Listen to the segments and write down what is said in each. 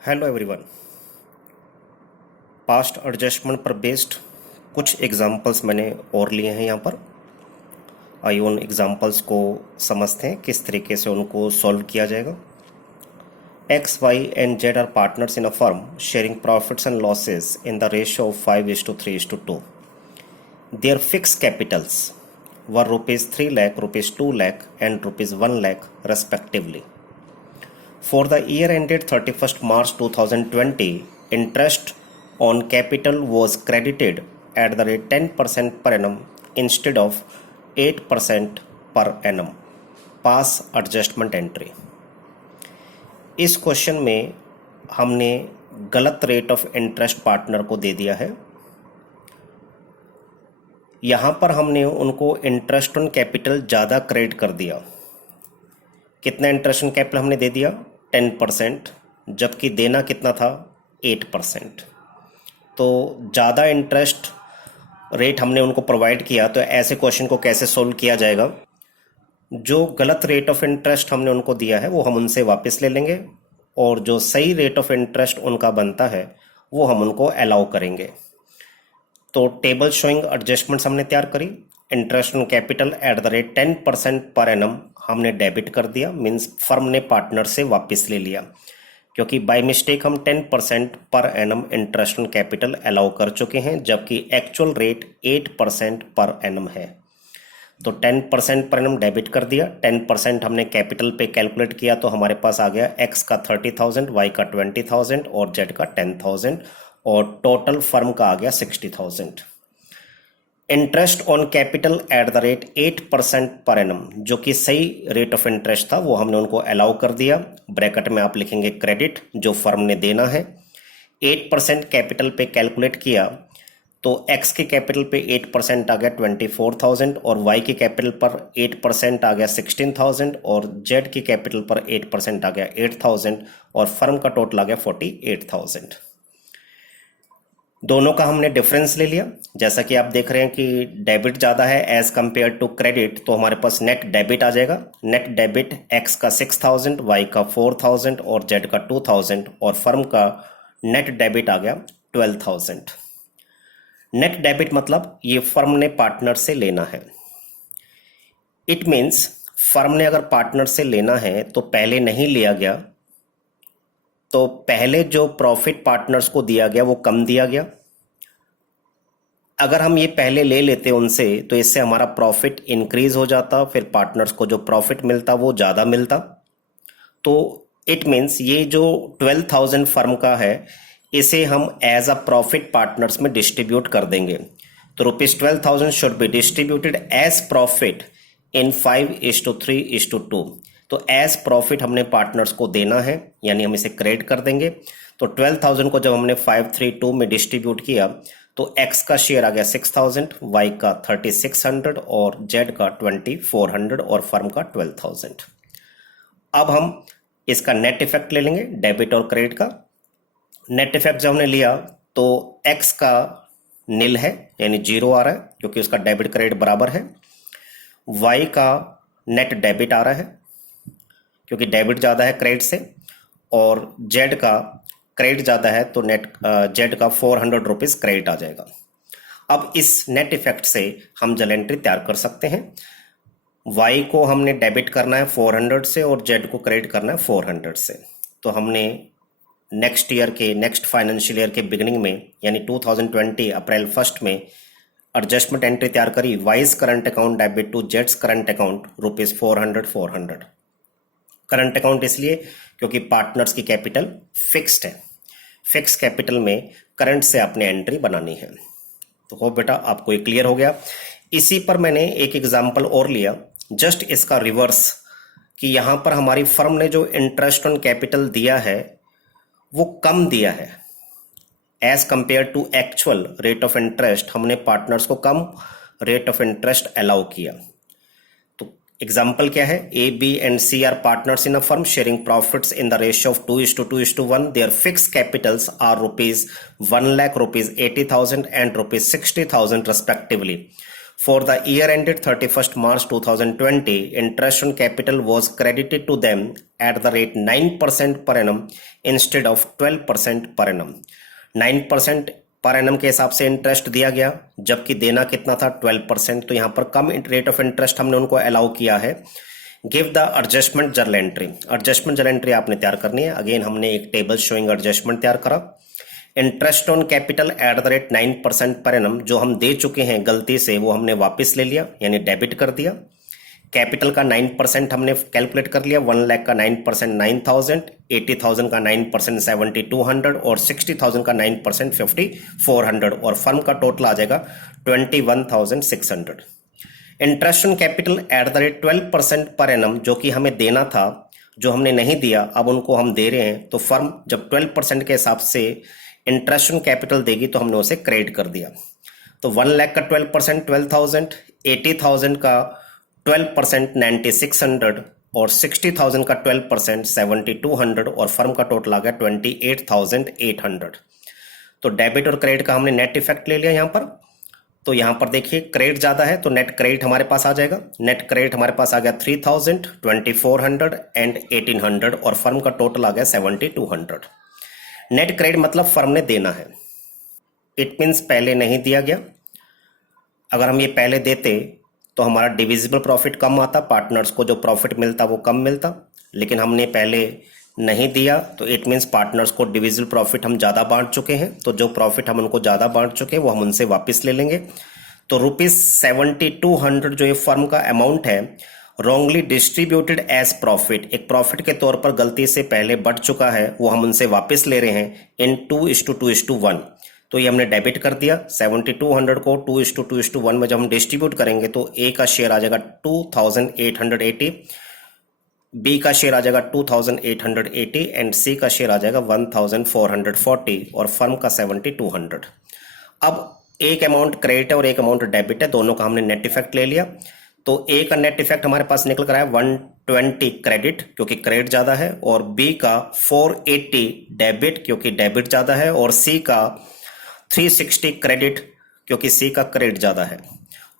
Hello everyone. Past adjustment पर based कुछ examples मैंने और लिए हैं यहाँ पर। आइए उन एग्जांपल्स को समझते हैं किस तरीके से उनको सॉल्व किया जाएगा। X Y and Z are partners in a firm sharing profits and losses in the ratio of 5:3:2। Their fix capitals were ₹3 lakh, ₹2 lakh and ₹1 lakh respectively. For the year ended 31st March 2020, interest on capital was credited at the rate 10% per annum instead of 8% per annum. Pass adjustment entry. इस question में हमने गलत rate of interest partner को दे दिया है। यहाँ पर हमने उनको इंटरेस्ट ऑन कैपिटल ज़्यादा क्रेडिट कर दिया। कितना इंटरेस्ट ऑन कैपिटल हमने दे दिया? 10%, जबकि देना कितना था? 8%। तो ज़्यादा इंटरेस्ट रेट हमने उनको प्रोवाइड किया। तो ऐसे क्वेश्चन को कैसे सोल्व किया जाएगा? जो गलत रेट ऑफ इंटरेस्ट हमने उनको दिया है वो हम उनसे वापस ले लेंगे, और जो सही रेट ऑफ इंटरेस्ट उनका बनता है वो हम उनको अलाउ करेंगे। तो टेबल शोइंग एडजस्टमेंट्स हमने तैयार करी। Interest on capital at the rate 10% per annum हमने डेबिट कर दिया, मीन्स फर्म ने पार्टनर से वापस ले लिया, क्योंकि बाय मिस्टेक हम 10% per annum interest on capital allow कर चुके हैं, जबकि एक्चुअल रेट 8% पर एनम है। तो 10% पर एनम डेबिट कर दिया। 10% हमने कैपिटल पे कैलकुलेट किया तो हमारे पास आ गया एक्स का 30,000, वाई का 20,000 और जेड का 10,000, और टोटल फर्म का आ गया 60,000। Interest on capital at the rate 8% per annum, जो कि सही रेट ऑफ इंटरेस्ट था, वो हमने उनको अलाउ कर दिया। ब्रैकेट में आप लिखेंगे क्रेडिट, जो फर्म ने देना है। 8% कैपिटल पे कैलकुलेट किया तो एक्स के कैपिटल पे 8% आ गया 24,000, और वाई के कैपिटल पर 8% आ गया 16,000, और जेड के कैपिटल पर 8% आ गया 8,000, और फर्म का टोटल आ गया 48,000। दोनों का हमने डिफरेंस ले लिया। जैसा कि आप देख रहे हैं कि डेबिट ज़्यादा है एज कंपेयर टू क्रेडिट, तो हमारे पास नेट डेबिट आ जाएगा। नेट डेबिट एक्स का 6,000, वाई का 4,000 और जेड का 2,000, और फर्म का नेट डेबिट आ गया 12,000। नेट डेबिट मतलब ये फर्म ने पार्टनर से लेना है। इट मीन्स फर्म ने अगर पार्टनर से लेना है तो पहले नहीं लिया गया, तो पहले जो प्रॉफिट पार्टनर्स को दिया गया वो कम दिया गया। अगर हम ये पहले ले लेते उनसे तो इससे हमारा प्रॉफिट इंक्रीज हो जाता, फिर पार्टनर्स को जो प्रॉफिट मिलता वो ज़्यादा मिलता। तो इट मीन्स ये जो 12,000 फर्म का है, इसे हम एज अ प्रॉफिट पार्टनर्स में डिस्ट्रीब्यूट कर देंगे। तो ₹12,000 should be distributed as profit in 5:3:2। तो एज प्रॉफिट हमने पार्टनर्स को देना है, यानी हम इसे क्रेडिट कर देंगे। तो 12,000 को जब हमने 5:3:2 में डिस्ट्रीब्यूट किया तो एक्स का शेयर आ गया 6,000, वाई का 3,600 और जेड का 2,400 और फर्म का 12,000। अब हम इसका नेट इफेक्ट ले लेंगे, डेबिट और क्रेडिट का। नेट इफेक्ट जब हमने लिया तो एक्स का नील है, यानी 0 आ रहा है, क्योंकि उसका डेबिट क्रेडिट बराबर है। वाई का नेट डेबिट आ रहा है, क्योंकि डेबिट ज़्यादा है क्रेडिट से, और जेड का क्रेडिट ज़्यादा है तो नेट जेड का ₹400 क्रेडिट आ जाएगा। अब इस नेट इफेक्ट से हम जर्नल एंट्री तैयार कर सकते हैं। वाई को हमने डेबिट करना है 400 से और जेड को क्रेडिट करना है 400 से। तो हमने नेक्स्ट फाइनेंशियल ईयर के बिगिनिंग में, यानी 2020 अप्रैल 1 में एडजस्टमेंट एंट्री तैयार करी। Y's current account debit to जेड्स करंट अकाउंट ₹400। करंट अकाउंट इसलिए क्योंकि पार्टनर्स की कैपिटल फिक्स्ड है। फिक्स कैपिटल में करंट से आपने एंट्री बनानी है। तो हो बेटा, आपको ये क्लियर हो गया। इसी पर मैंने एक एग्जांपल और लिया, जस्ट इसका रिवर्स, कि यहां पर हमारी फर्म ने जो इंटरेस्ट ऑन कैपिटल दिया है वो कम दिया है as compare to actual rate of interest. हमने पार्टनर्स को कम रेट ऑफ इंटरेस्ट अलाउ किया। एग्जाम्पल क्या है? A, B and C are partners in a firm sharing profits in the ratio of 2:2:1। Their fix capitals are ₹1 lakh, ₹80,000 and ₹60,000 respectively. For the year ended 31st March 2020, interest on capital was credited to them at the rate 9% per annum instead of 12% per annum. 9% per annum के हिसाब से interest दिया गया, जबकि देना कितना था 12%। तो यहाँ पर कम रेट ऑफ इंटरेस्ट हमने उनको अलाउ किया है। Give the adjustment journal entry. Adjustment journal entry आपने तैयार करनी है। अगेन हमने एक टेबल शोइंग एडजस्टमेंट तैयार करा। Interest on capital at the rate 9% per annum जो हम दे चुके हैं गलती से, वो हमने वापस ले लिया, यानी डेबिट कर दिया। कैपिटल का 9% हमने कैलकुलेट कर लिया। 1 लाख का 9% 9,000, 80,000 का 9% 7,200 और 60,000 का 9% 5,400 और फर्म का टोटल आ जाएगा 21,600। Interest on capital at the rate 12% per annum जो कि हमें देना था, जो हमने नहीं दिया, अब उनको हम दे रहे हैं। तो फर्म जब 12% के हिसाब से इंटरेस्ट ऑन कैपिटल देगी तो हमने उसे क्रेडिट कर दिया। तो 1 लाख का 12% 12,000, 80,000 का 12% 9,600 और 60,000 का 12% 7,200 और फर्म का टोटल आ गया 28,800। तो डेबिट और क्रेडिट का हमने नेट इफेक्ट ले लिया यहाँ पर। तो यहाँ पर देखिए क्रेडिट ज़्यादा है तो नेट क्रेडिट हमारे पास आ जाएगा। नेट क्रेडिट हमारे पास आ गया 3,000, 2,400 एंड 1,800 और फर्म का टोटल आ गया 7,200। नेट क्रेडिट मतलब फर्म ने देना है। इट मीन्स पहले नहीं दिया गया। अगर हम ये पहले देते तो हमारा डिविजिबल प्रॉफिट कम आता, पार्टनर्स को जो प्रॉफिट मिलता वो कम मिलता। लेकिन हमने पहले नहीं दिया तो इट मीन्स पार्टनर्स को डिविजिबल प्रॉफिट हम ज़्यादा बांट चुके हैं। तो जो प्रॉफिट हम उनको ज़्यादा बांट चुके हैं वो हम उनसे वापस ले लेंगे। तो ₹7,200 जो ये फर्म का अमाउंट है रॉन्गली डिस्ट्रीब्यूटेड एज प्रॉफिट, एक प्रॉफिट के तौर पर गलती से पहले बढ़ चुका है, वो हम उनसे वापस ले रहे हैं इन 2:2:1। तो ये हमने डेबिट कर दिया। 7,200 को 2:2:1 में जब हम डिस्ट्रीब्यूट करेंगे तो ए का शेयर आ जाएगा 2,880, बी का शेयर आ जाएगा 2,880 एंड सी का शेयर आ जाएगा 1,440 और फर्म का 7,200। अब एक अमाउंट क्रेडिट है और एक अमाउंट डेबिट है, दोनों का हमने नेट इफेक्ट ले लिया। तो ए का नेट इफेक्ट हमारे पास निकल कर आया 120 क्रेडिट क्योंकि क्रेडिट ज्यादा है, और बी का 480 डेबिट क्योंकि डेबिट ज्यादा है, और सी का 360 क्रेडिट क्योंकि सी का क्रेडिट ज्यादा है,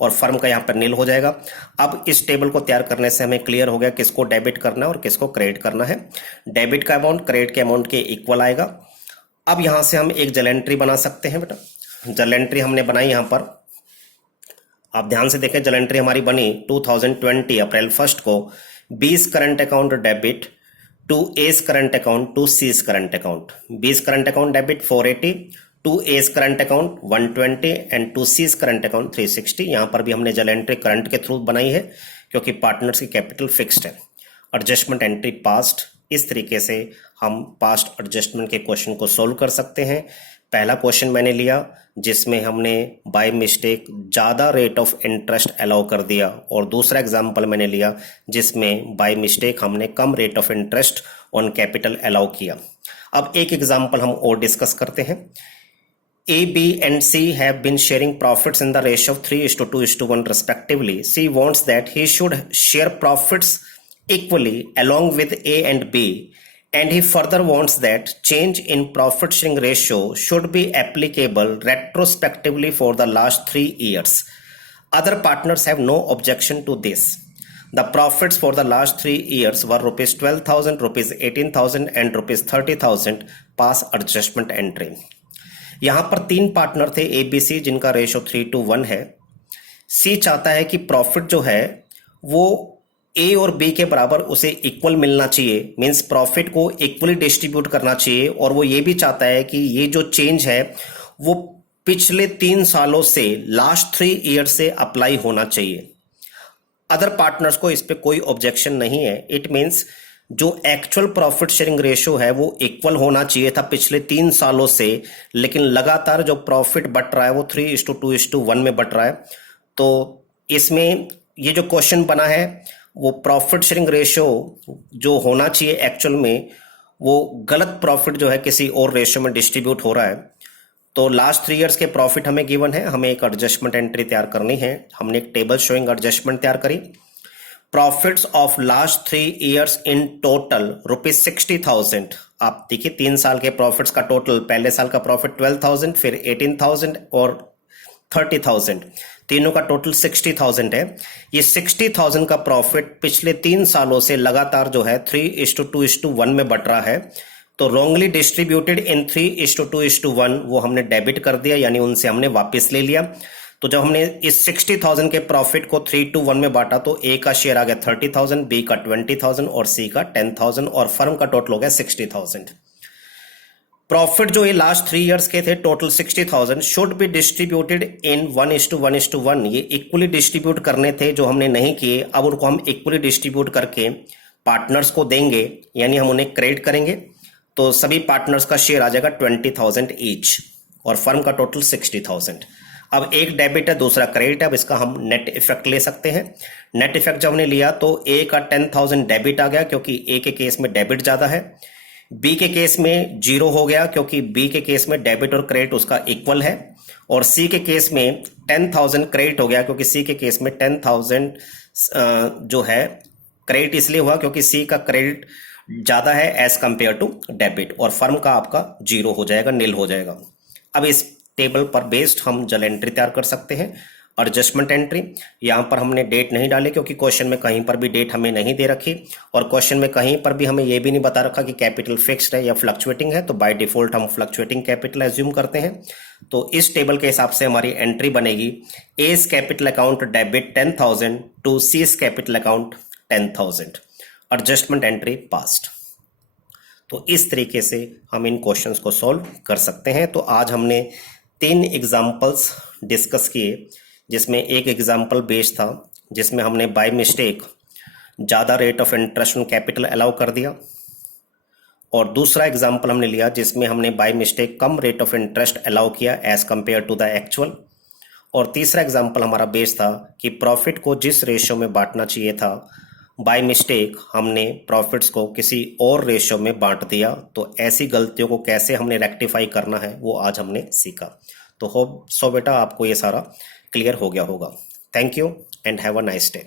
और फर्म का यहां पर नील हो जाएगा। अब इस टेबल को तैयार करने से हमें क्लियर हो गया किसको डेबिट करना है और किसको क्रेडिट करना है। डेबिट का अमाउंट क्रेडिट के अमाउंट के इक्वल आएगा। अब यहां से हम एक जर्नल एंट्री बना सकते हैं बेटा। जर्नल एंट्री हमने बनाई यहां पर, आप ध्यान से देखें। जर्नल एंट्री हमारी बनी 2020 अप्रैल 1 को। बीस current account debit to S current account to Z's current account. 20 current account debit 480, to S current account 120 and to Z's current account 360। यहां पर भी हमने जर्नल एंट्री करंट के थ्रू बनाई है क्योंकि पार्टनर्स की कैपिटल फिक्स्ड है। Adjustment entry passed. इस तरीके से हम पास्ट एडजस्टमेंट के क्वेश्चन को सोल्व कर सकते हैं। पहला क्वेश्चन मैंने लिया जिसमें हमने बाय मिस्टेक ज़्यादा रेट ऑफ इंटरेस्ट अलाउ कर दिया, और दूसरा एग्जाम्पल मैंने लिया जिसमें बाय मिस्टेक हमने कम rate of interest on capital allow किया। अब एक एग्जाम्पल हम और डिस्कस करते हैं। A, B and C have been sharing profits in the ratio of 3:2:1 respectively. C wants that he should share profits equally along with A and B, and he further wants that change in profit sharing ratio should be applicable retrospectively for the last 3 years. Other partners have no objection to this. The profits for the last 3 years were ₹12,000, ₹18,000 and ₹30,000. Pass adjustment entry. यहां पर 3 partner थे A B C जिनका ratio 3:1 है। सी चाहता है कि profit जो है वो ए और बी के बराबर उसे इक्वल मिलना चाहिए, मींस प्रॉफिट को इक्वली डिस्ट्रीब्यूट करना चाहिए, और वो ये भी चाहता है कि ये जो चेंज है वो पिछले 3 सालों से लास्ट 3 ईयर से अप्लाई होना चाहिए। अदर पार्टनर्स को इस पे कोई ऑब्जेक्शन नहीं है। इट मींस जो एक्चुअल प्रॉफिट शेयरिंग रेशियो है वो इक्वल होना चाहिए था पिछले 3 सालों से, लेकिन लगातार जो प्रॉफिट बट रहा है वो 3:2:1 में बट रहा है। तो इसमें ये जो क्वेश्चन बना है वो प्रॉफिट शेयरिंग रेशियो जो होना चाहिए एक्चुअल में वो गलत प्रॉफिट जो है किसी और रेशियो में डिस्ट्रीब्यूट हो रहा है। तो लास्ट 3 इयर्स के प्रॉफिट हमें गिवन है, हमें एक एडजस्टमेंट एंट्री तैयार करनी है। हमने एक टेबल शोइंग एडजस्टमेंट तैयार करी। Profits of last 3 years in total ₹60,000। आप देखिए 3 साल के प्रॉफिट्स का टोटल, पहले साल का प्रॉफिट 12,000, फिर 18,000 और 30,000, तीनों का टोटल 60,000 है। ये 60,000 का प्रॉफिट पिछले 3 सालों से लगातार जो है 3:2:1 में बट रहा है। तो रॉन्गली डिस्ट्रीब्यूटेड इन 3:2:1 वो हमने डेबिट कर दिया, यानी उनसे हमने वापस ले लिया। तो जब हमने इस 60,000 के प्रॉफिट को 3:1 में बांटा तो ए का शेयर आ गया 30,000, बी का 20,000 और सी का 10,000 और फर्म का टोटल हो गया 60,000। प्रॉफिट जो ये लास्ट 3 इयर्स के थे total 60,000 should be distributed in 1:1:1। ये इक्वली डिस्ट्रीब्यूट करने थे जो हमने नहीं किए, अब उनको हम इक्वली डिस्ट्रीब्यूट करके पार्टनर्स को देंगे, यानी हम उन्हें क्रेडिट करेंगे। तो सभी पार्टनर्स का शेयर आ जाएगा 20,000 ईच और फर्म का टोटल 60,000। अब एक डेबिट है दूसरा क्रेडिट है, अब इसका हम नेट इफेक्ट ले सकते हैं। नेट इफेक्ट जब हमने लिया तो ए का 10,000 डेबिट आ गया क्योंकि ए के केस में डेबिट ज्यादा है, बी के केस में 0 हो गया क्योंकि बी के केस में डेबिट और क्रेडिट उसका इक्वल है, और सी के केस में 10,000 क्रेडिट हो गया क्योंकि सी के केस में 10,000 जो है क्रेडिट इसलिए हुआ क्योंकि सी का क्रेडिट ज्यादा है एज कंपेयर टू डेबिट, और फर्म का आपका 0 हो जाएगा, नील हो जाएगा। अब इस टेबल पर बेस्ड हम जल एंट्री तैयार कर सकते हैं। एडजस्टमेंट एंट्री, यहां पर हमने डेट नहीं डाली क्योंकि क्वेश्चन में कहीं पर भी डेट हमें नहीं दे रखी, और क्वेश्चन में कहीं पर भी हमें यह भी नहीं बता रखा कि कैपिटल फिक्स्ड है या फ्लक्चुएटिंग है, तो बाय डिफॉल्ट हम फ्लक्चुएटिंग कैपिटल एज्यूम करते हैं। तो इस टेबल के हिसाब से हमारी एंट्री बनेगी as capital account debit 10,000 to Z's capital account 10,000, adjustment entry passed. तो इस तरीके से हम इन क्वेश्चंस को सॉल्व कर सकते हैं। तो आज हमने 3 एग्जाम्पल्स डिस्कस किए, जिसमें एक एग्जाम्पल बेस्ड था जिसमें हमने बाय मिस्टेक ज़्यादा rate of interest on capital allow कर दिया, और दूसरा एग्जाम्पल हमने लिया जिसमें हमने बाय मिस्टेक कम रेट ऑफ इंटरेस्ट अलाउ किया as compare to the actual, और तीसरा एग्जाम्पल हमारा बेस्ड था कि प्रॉफिट को जिस रेशियो में बांटना चाहिए था बाय मिस्टेक हमने प्रॉफिट्स को किसी और रेशियो में बांट दिया। तो ऐसी गलतियों को कैसे हमने रेक्टिफाई करना है वो आज हमने सीखा। तो होप सो बेटा आपको ये सारा क्लियर हो गया होगा। Thank you and have a nice day.